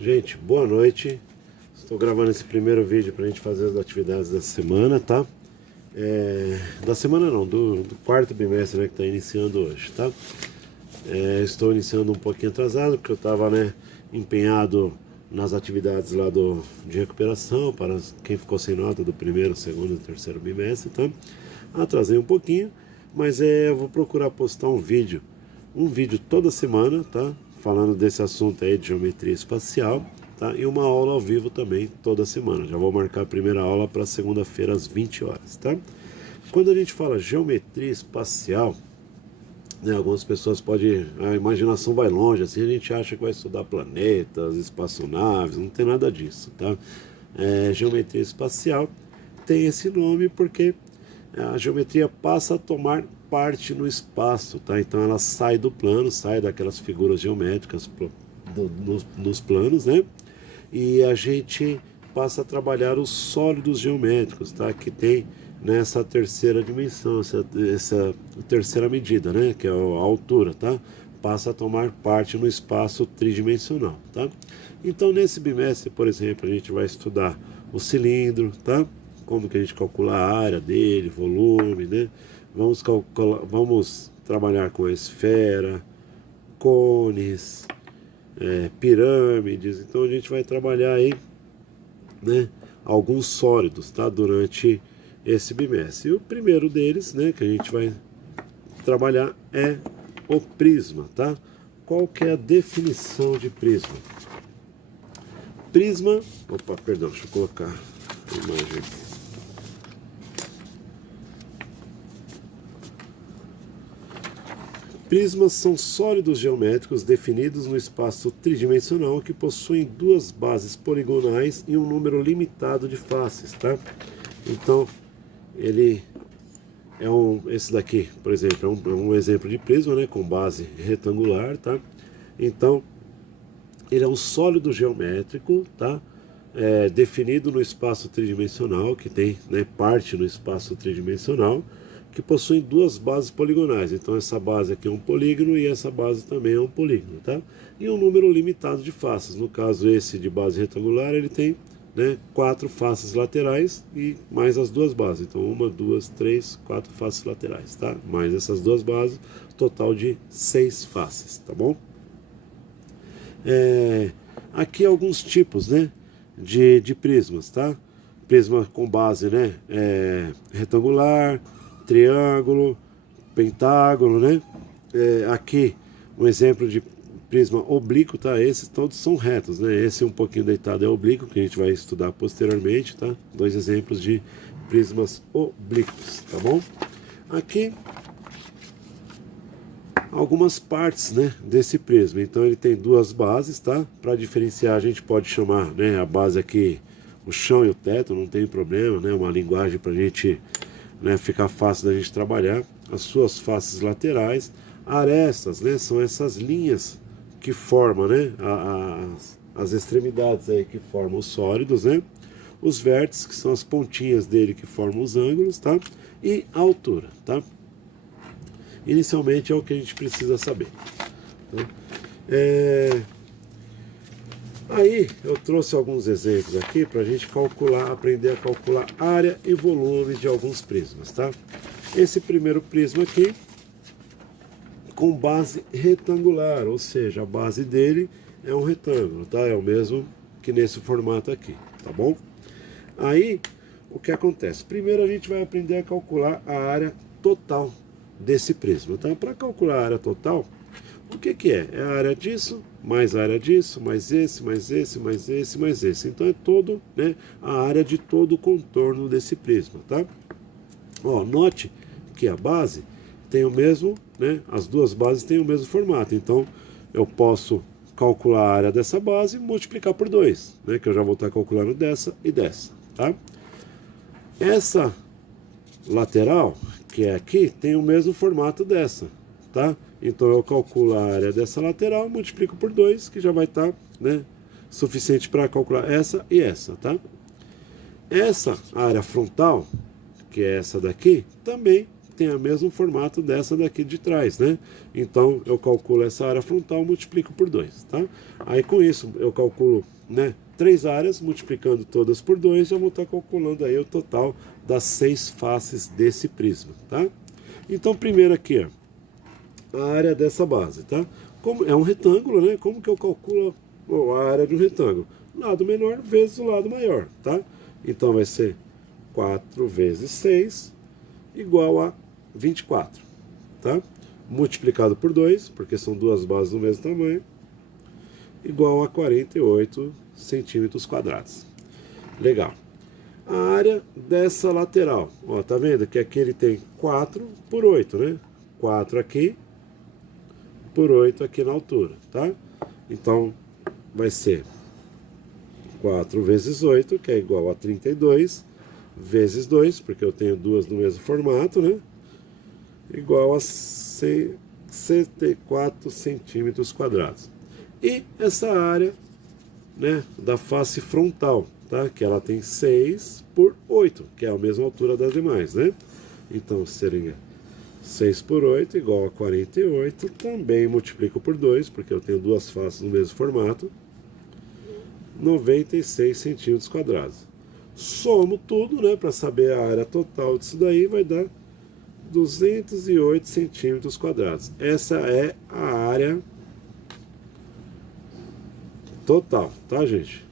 Gente, boa noite. Estou gravando esse primeiro vídeo para a gente fazer as atividades da semana, tá? Da semana não, do quarto bimestre, né, que está iniciando hoje, tá? Estou iniciando um pouquinho atrasado, porque eu estava, né, empenhado nas atividades lá de recuperação, para quem ficou sem nota do primeiro, segundo e terceiro bimestre, tá? Atrasei um pouquinho, mas eu vou procurar postar um vídeo toda semana, tá? Falando desse assunto aí de geometria espacial, tá? E uma aula ao vivo também toda semana. Já vou marcar a primeira aula para segunda-feira às 20 horas, tá? Quando a gente fala geometria espacial, né, algumas pessoas a imaginação vai longe, assim, a gente acha que vai estudar planetas, espaçonaves, não tem nada disso, tá? Geometria espacial tem esse nome porque a geometria passa a tomar parte no espaço, tá? Então ela sai do plano, sai daquelas figuras geométricas nos planos, né? E a gente passa a trabalhar os sólidos geométricos, tá? Que tem nessa terceira dimensão, essa terceira medida, né? Que é a altura, tá? Passa a tomar parte no espaço tridimensional, tá? Então nesse bimestre, por exemplo, a gente vai estudar o cilindro, tá? Como que a gente calcula a área dele, volume, né? Vamos trabalhar com a esfera, cones, pirâmides. Então a gente vai trabalhar aí, né, alguns sólidos, tá? Durante esse bimestre. E o primeiro deles, né, que a gente vai trabalhar é o prisma, tá? Qual que é a definição de prisma? Prisma, opa, perdão, deixa eu colocar a imagem aqui. Prismas são sólidos geométricos definidos no espaço tridimensional que possuem duas bases poligonais e um número limitado de faces, tá? Então, ele esse daqui, por exemplo, é um exemplo de prisma, né, com base retangular, tá? Então, ele é um sólido geométrico, tá? Definido no espaço tridimensional, que tem, né, parte no espaço tridimensional, que possuem duas bases poligonais. Então essa base aqui é um polígono e essa base também é um polígono, tá? E um número limitado de faces. No caso esse de base retangular, ele tem, né, 4 faces laterais e mais as duas bases. Então 1, 2, 3, 4 faces laterais, tá? Mais essas duas bases, total de 6 faces, tá bom? Aqui alguns tipos, né, de prismas, tá? Prisma com base, né, retangular, triângulo, pentágono, né? Aqui um exemplo de prisma oblíquo, tá? Esses todos são retos, né? Esse um pouquinho deitado é oblíquo, que a gente vai estudar posteriormente, tá? 2 exemplos de prismas oblíquos, tá bom? Aqui algumas partes, né, desse prisma. Então ele tem duas bases, tá? Para diferenciar a gente pode chamar, né, a base aqui o chão e o teto, não tem problema, né? Uma linguagem para a gente, né, ficar fácil da gente trabalhar. As suas faces laterais, arestas, né, são essas linhas que formam, né, as extremidades aí que formam os sólidos, né? Os vértices, que são as pontinhas dele que formam os ângulos, tá? E a altura, tá? Inicialmente é o que a gente precisa saber, tá? Aí eu trouxe alguns exemplos aqui para a gente aprender a calcular área e volume de alguns prismas, tá? Esse primeiro prisma aqui, com base retangular, ou seja, a base dele é um retângulo, tá? É o mesmo que nesse formato aqui, tá bom? Aí, o que acontece? Primeiro a gente vai aprender a calcular a área total desse prisma, tá? Para calcular a área total, o que é? É a área disso, mais a área disso, mais esse, mais esse, mais esse, mais esse. Então é todo, né, a área de todo o contorno desse prisma, tá? Ó, note que a base tem o mesmo, né, as duas bases têm o mesmo formato. Então eu posso calcular a área dessa base e multiplicar por 2, né, que eu já vou estar calculando dessa e dessa, tá? Essa lateral, que é aqui, tem o mesmo formato dessa, tá? Então eu calculo a área dessa lateral, multiplico por 2, que já vai estar, né, suficiente para calcular essa e essa, tá? Essa área frontal, que é essa daqui, também tem o mesmo formato dessa daqui de trás, né? Então eu calculo essa área frontal, multiplico por 2, tá? Aí com isso eu calculo, né, 3 áreas, multiplicando todas por 2, já vou estar calculando aí o total das 6 faces desse prisma, tá? Então primeiro aqui, ó, a área dessa base, tá? Como é um retângulo, né? Como que eu calculo a área de um retângulo? Lado menor vezes o lado maior, tá? Então vai ser 4 vezes 6 igual a 24, tá? Multiplicado por 2, porque são duas bases do mesmo tamanho, igual a 48 centímetros quadrados. Legal. A área dessa lateral, ó, tá vendo que aqui ele tem 4 por 8, né? 4 aqui por 8 aqui na altura, tá? Então vai ser 4 vezes 8, que é igual a 32, vezes 2, porque eu tenho duas no mesmo formato, né? Igual a 64 centímetros quadrados. E essa área, né, da face frontal, tá? Que ela tem 6 por 8, que é a mesma altura das demais, né? Então seria 6 por 8 igual a 48, também multiplico por 2, porque eu tenho duas faces no mesmo formato, 96 centímetros quadrados. Somo tudo, né, para saber a área total disso daí, vai dar 208 centímetros quadrados. Essa é a área total, tá, gente?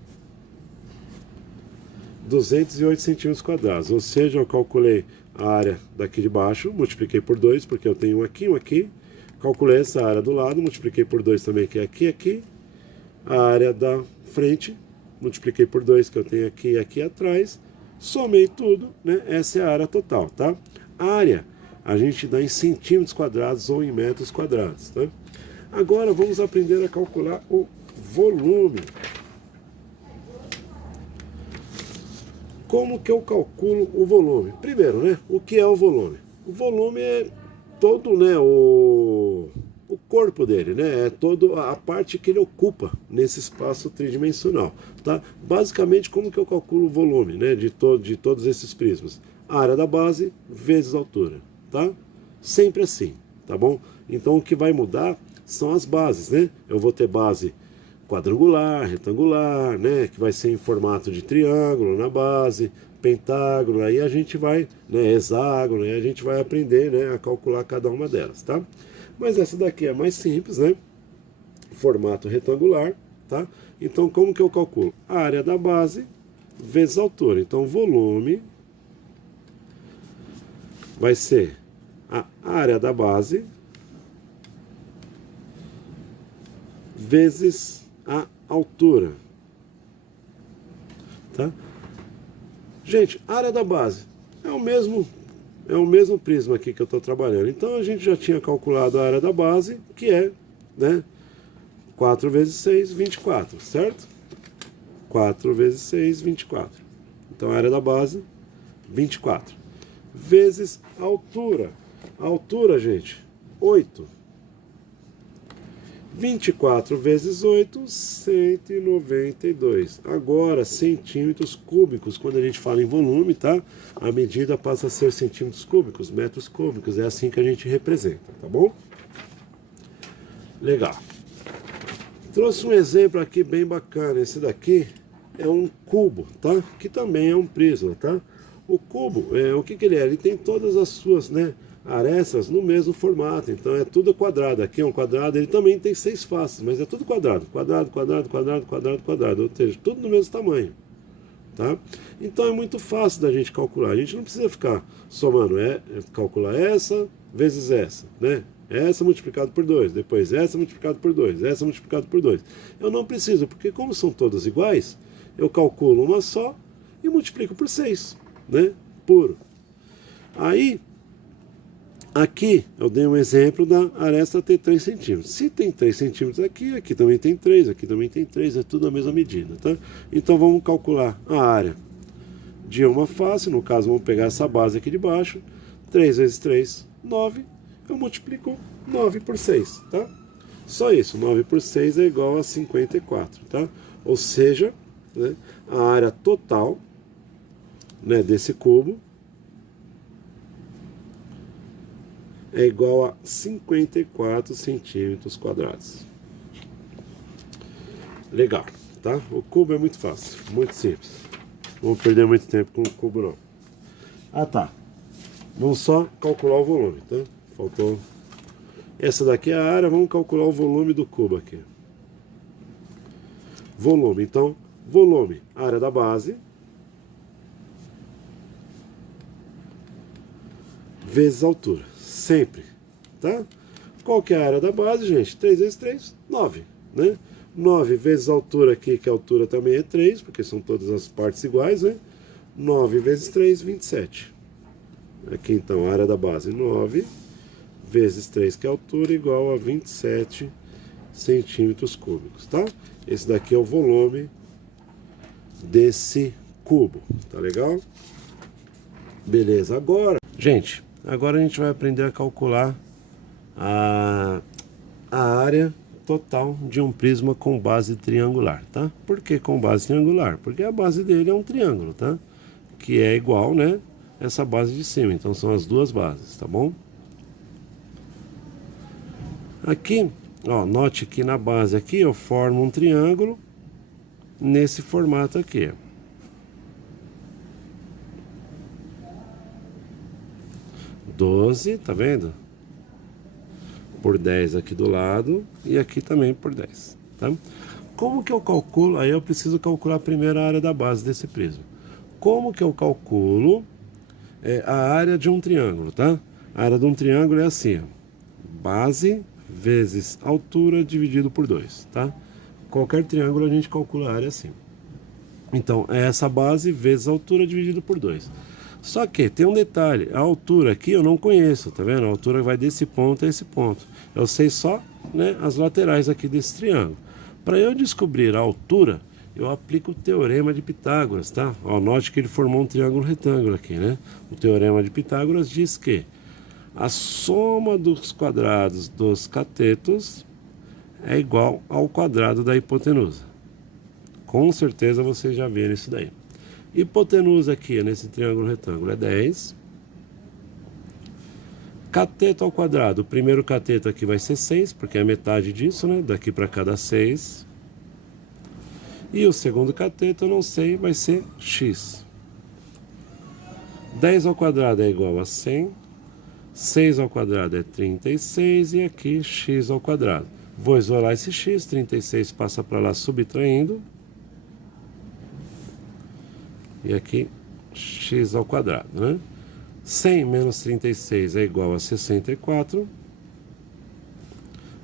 208 centímetros quadrados, ou seja, eu calculei a área daqui de baixo, multipliquei por 2, porque eu tenho um aqui, calculei essa área do lado, multipliquei por 2 também, que é aqui, a área da frente, multipliquei por 2, que eu tenho aqui e aqui atrás, somei tudo, né? Essa é a área total, tá? A área a gente dá em centímetros quadrados ou em metros quadrados, tá? Agora vamos aprender a calcular o volume. Como que eu calculo o volume? Primeiro, né? O que é o volume? O volume é todo, né, o corpo dele, né? É toda a parte que ele ocupa nesse espaço tridimensional, tá? Basicamente, como que eu calculo o volume, né, de todos esses prismas? A área da base vezes a altura, tá? Sempre assim, tá bom? Então o que vai mudar são as bases, né? Eu vou ter base quadrangular, retangular, né, que vai ser em formato de triângulo na base, pentágono, aí a gente vai, né, hexágono, aí a gente vai aprender, né, a calcular cada uma delas, tá? Mas essa daqui é mais simples, né? Formato retangular, tá? Então como que eu calculo? A área da base vezes a altura. Então volume vai ser a área da base vezes a altura, tá? Gente, a área da base é o mesmo prisma aqui que eu estou trabalhando. Então a gente já tinha calculado a área da base, que é, né, 4 vezes 6, 24, certo? 4 vezes 6, 24. Então a área da base, 24. Vezes a altura. A altura, gente, 8. 24 vezes 8, 192. Agora, centímetros cúbicos, quando a gente fala em volume, tá? A medida passa a ser centímetros cúbicos, metros cúbicos. É assim que a gente representa, tá bom? Legal. Trouxe um exemplo aqui bem bacana. Esse daqui é um cubo, tá? Que também é um prisma, tá? O cubo, o que ele é? Ele tem todas as suas, né, arestas no mesmo formato, então é tudo quadrado. Aqui é um quadrado, ele também tem 6 faces, mas é tudo quadrado, quadrado, quadrado, quadrado, quadrado, quadrado, ou seja, tudo no mesmo tamanho, tá? Então é muito fácil da gente calcular, a gente não precisa ficar somando, calcular essa vezes essa, né? Essa multiplicado por 2, depois essa multiplicado por 2, essa multiplicado por 2. Eu não preciso, porque como são todas iguais, eu calculo uma só e multiplico por 6, né? Puro. Aí, aqui eu dei um exemplo da aresta ter 3 centímetros. Se tem 3 centímetros aqui, aqui também tem 3, aqui também tem 3, é tudo a mesma medida, tá? Então vamos calcular a área de uma face, no caso vamos pegar essa base aqui de baixo, 3 vezes 3, 9, eu multiplico 9 por 6, tá? Só isso, 9 por 6 é igual a 54, tá? Ou seja, né, a área total, né, desse cubo é igual a 54 centímetros quadrados. Legal, tá? O cubo é muito fácil, muito simples. Não vou perder muito tempo com o cubo, não. Ah, tá. Vamos só calcular o volume, tá? Faltou. Essa daqui é a área, vamos calcular o volume do cubo aqui. Volume, então, volume, área da base, vezes a altura, sempre, tá? Qual que é a área da base, gente? 3 vezes 3, 9, né? 9 vezes a altura aqui, que a altura também é 3, porque são todas as partes iguais, né? 9 vezes 3, 27. Aqui, então, a área da base, 9 vezes 3, que é a altura, igual a 27 centímetros cúbicos, tá? Esse daqui é o volume desse cubo, tá legal? Beleza, agora, gente, agora a gente vai aprender a calcular a área total de um prisma com base triangular, tá? Por que com base triangular? Porque a base dele é um triângulo, tá? Que é igual, né? Essa base de cima, então são as duas bases, tá bom? Aqui, ó, note que na base aqui eu formo um triângulo nesse formato aqui. 12, tá vendo? Por 10 aqui do lado e aqui também por 10, tá? Como que eu calculo? Aí eu preciso calcular primeiro a área da base desse prisma. Como que eu calculo a área de um triângulo, tá? A área de um triângulo é assim, ó, base vezes altura dividido por 2, tá? Qualquer triângulo a gente calcula a área assim. Então, é essa base vezes a altura dividido por 2. Só que tem um detalhe, a altura aqui eu não conheço, tá vendo? A altura vai desse ponto a esse ponto. Eu sei só, né, as laterais aqui desse triângulo. Para eu descobrir a altura, eu aplico o teorema de Pitágoras, tá? Ó, note que ele formou um triângulo retângulo aqui, né? O teorema de Pitágoras diz que a soma dos quadrados dos catetos é igual ao quadrado da hipotenusa. Com certeza vocês já viram isso daí. Hipotenusa aqui nesse triângulo retângulo é 10. Cateto ao quadrado, o primeiro cateto aqui vai ser 6, porque é metade disso, né? Daqui para cá dá 6. E o segundo cateto, eu não sei, vai ser x. 10 ao quadrado é igual a 100. 6 ao quadrado é 36 e aqui x ao quadrado. Vou isolar esse x, 36 passa para lá subtraindo. E aqui x ao quadrado, né? 100 menos 36 é igual a 64.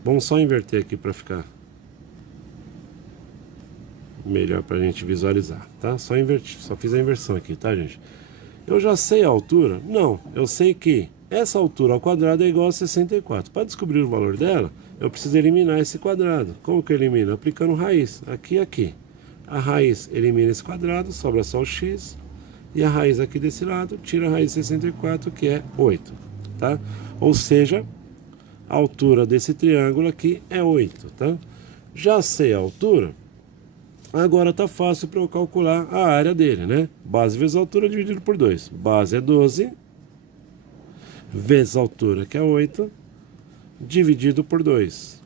Vamos só inverter aqui para ficar melhor para a gente visualizar, tá? Só inverti, só fiz a inversão aqui, tá, gente? Eu já sei a altura? Não, eu sei que essa altura ao quadrado é igual a 64. Para descobrir o valor dela, eu preciso eliminar esse quadrado. Como que eu elimino? Aplicando raiz, aqui e aqui. A raiz elimina esse quadrado, sobra só o x. E a raiz aqui desse lado, tira a raiz de 64, que é 8, tá? Ou seja, a altura desse triângulo aqui é 8, tá? Já sei a altura, agora tá fácil para eu calcular a área dele, né? Base vezes altura dividido por 2. Base é 12, vezes altura, que é 8, dividido por 2.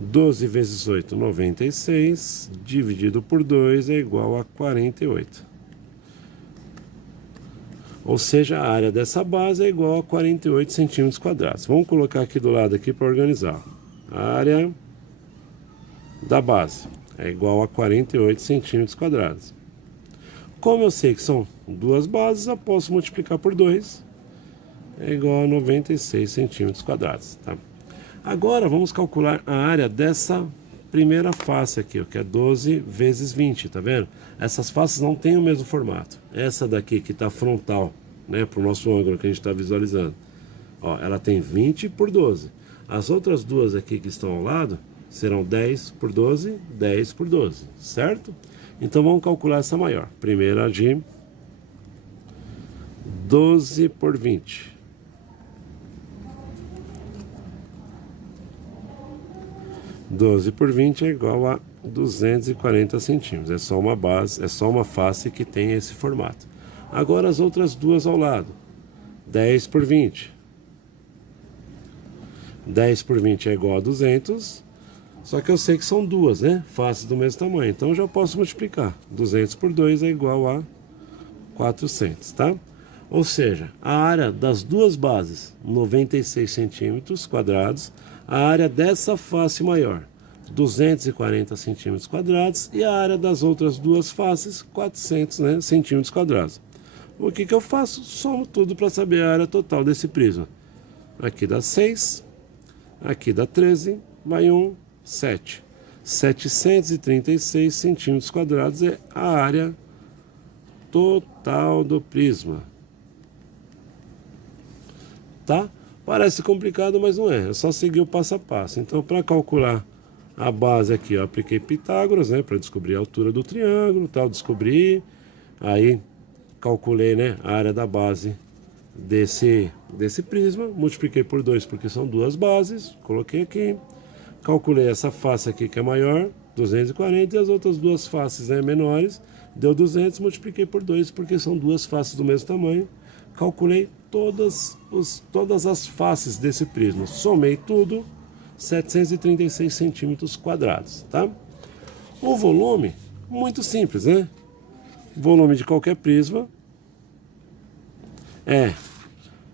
12 vezes 8, 96, dividido por 2 é igual a 48. Ou seja, a área dessa base é igual a 48 centímetros quadrados. Vamos colocar aqui do lado aqui para organizar. A área da base é igual a 48 centímetros quadrados. Como eu sei que são duas bases, eu posso multiplicar por 2. É igual a 96 centímetros quadrados, tá? Agora vamos calcular a área dessa primeira face aqui, ó, que é 12 vezes 20, tá vendo? Essas faces não têm o mesmo formato. Essa daqui que está frontal, né, para o nosso ângulo que a gente está visualizando, ó, ela tem 20 por 12. As outras duas aqui que estão ao lado serão 10 por 12, 10 por 12, certo? Então vamos calcular essa maior. Primeira de 12 por 20. 12 por 20 é igual a 240 centímetros. É só uma base, é só uma face que tem esse formato. Agora as outras duas ao lado. 10 por 20. 10 por 20 é igual a 200. Só que eu sei que são duas, né? Faces do mesmo tamanho. Então eu já posso multiplicar. 200 por 2 é igual a 400, tá? Ou seja, a área das duas bases, 96 centímetros quadrados. A área dessa face maior, 240 centímetros quadrados. E a área das outras duas faces, 400, né, centímetros quadrados. O que eu faço? Somo tudo para saber a área total desse prisma. Aqui dá 6, aqui dá 13, vai 1, 7. 736 centímetros quadrados é a área total do prisma. Tá? Parece complicado, mas não é. É só seguir o passo a passo. Então, para calcular a base aqui, eu apliquei Pitágoras, né, para descobrir a altura do triângulo, tal, descobri. Aí calculei, né, a área da base desse prisma, multipliquei por 2 porque são duas bases, coloquei aqui. Calculei essa face aqui que é maior, 240, e as outras duas faces, né, menores, deu 200, multipliquei por 2 porque são duas faces do mesmo tamanho. Calculei todas as faces desse prisma, somei tudo, 736 centímetros quadrados, tá? O volume, muito simples, né? Volume de qualquer prisma é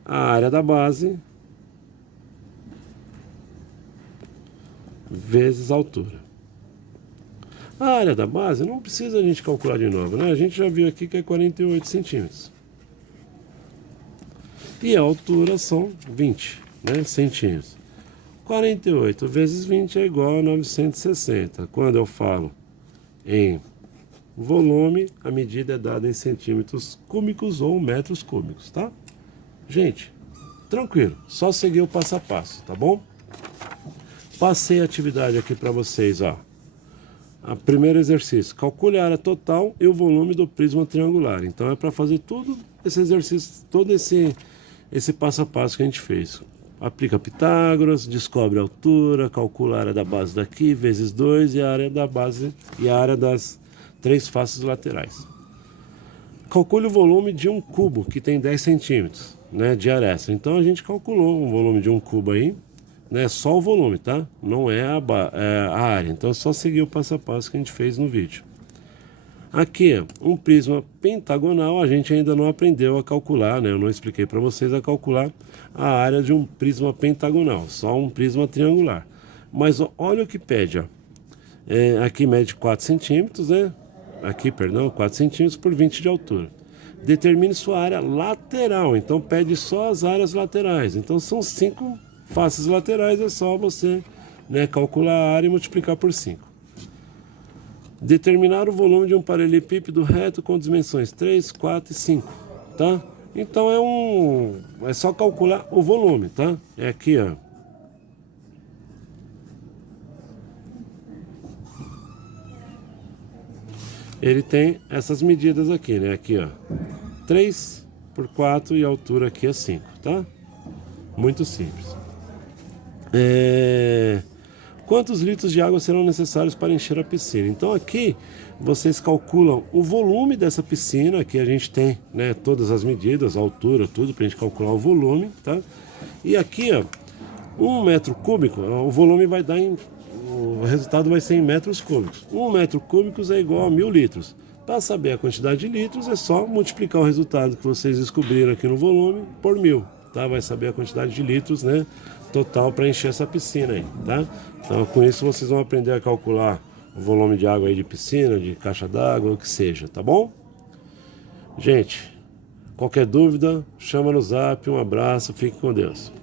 a área da base vezes a altura. A área da base não precisa a gente calcular de novo, né? A gente já viu aqui que é 48 centímetros. E a altura são 20, né, centímetros. 48 vezes 20 é igual a 960. Quando eu falo em volume, a medida é dada em centímetros cúbicos ou metros cúbicos, tá? Gente, tranquilo, só seguir o passo a passo, tá bom? Passei a atividade aqui para vocês, ó. O primeiro exercício, calcule a área total e o volume do prisma triangular. Então é para fazer tudo esse exercício, todo esse passo a passo que a gente fez. Aplica Pitágoras, descobre a altura, calcula a área da base daqui, vezes 2, e a área da base e a área das três faces laterais. Calcule o volume de um cubo, que tem 10 centímetros, né, de área extra. Então a gente calculou o volume de um cubo aí, né, só o volume, tá? Não é a área. Então é só seguir o passo a passo que a gente fez no vídeo. Aqui, um prisma pentagonal, a gente ainda não aprendeu a calcular, né? Eu não expliquei para vocês a calcular a área de um prisma pentagonal, só um prisma triangular. Mas ó, olha o que pede, ó. Aqui mede 4 centímetros, né? Aqui, perdão, 4 centímetros por 20 de altura. Determine sua área lateral, então pede só as áreas laterais. Então são 5 faces laterais, é só você, né, calcular a área e multiplicar por 5. Determinar o volume de um paralelepípedo reto com dimensões 3, 4 e 5, tá? Então é só calcular o volume, tá? É aqui, ó. Ele tem essas medidas aqui, né? Aqui, ó. 3 por 4 e a altura aqui é 5, tá? Muito simples. Quantos litros de água serão necessários para encher a piscina? Então aqui vocês calculam o volume dessa piscina. Aqui a gente tem, né, todas as medidas, a altura, tudo para a gente calcular o volume, tá? E aqui, ó, 1 metro cúbico, o volume vai dar o resultado vai ser em metros cúbicos. 1 metro cúbico é igual a 1000 litros. Para saber a quantidade de litros é só multiplicar o resultado que vocês descobriram aqui no volume por 1000, tá? Vai saber a quantidade de litros, né, total para encher essa piscina aí, tá? Então com isso vocês vão aprender a calcular o volume de água aí de piscina, de caixa d'água, o que seja, tá bom? Gente, qualquer dúvida, chama no zap, um abraço, fique com Deus.